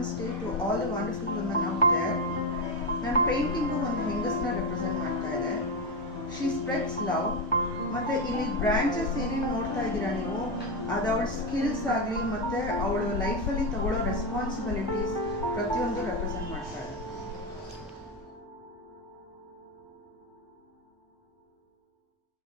ನಮಸ್ತೆ to all the wonderful women out there. ನನ್ನ painting ಒಂದು ಹೆಂಗಸನ್ನ ರೆಪ್ರೆಸೆಂಟ್ ಮಾಡ್ತಾ ಇದೆ. She spreads love. ಮತ್ತು ಇಲ್ಲಿ ಬ್ರಾಂಚಸ್ ಏನೇನು ನೋಡ್ತಾ ಇದ್ದೀರಾ ನೀವು, ಅದು ಅವಳ ಸ್ಕಿಲ್ಸ್ ಆಗಲಿ ಮತ್ತು ಅವಳು ಲೈಫಲ್ಲಿ ತಗೊಳ್ಳೋ ರೆಸ್ಪಾನ್ಸಿಬಿಲಿಟೀಸ್ ಪ್ರತಿಯೊಂದು ರೆಪ್ರೆಸೆಂಟ್ ಮಾಡ್ತಾ ಇದೆ.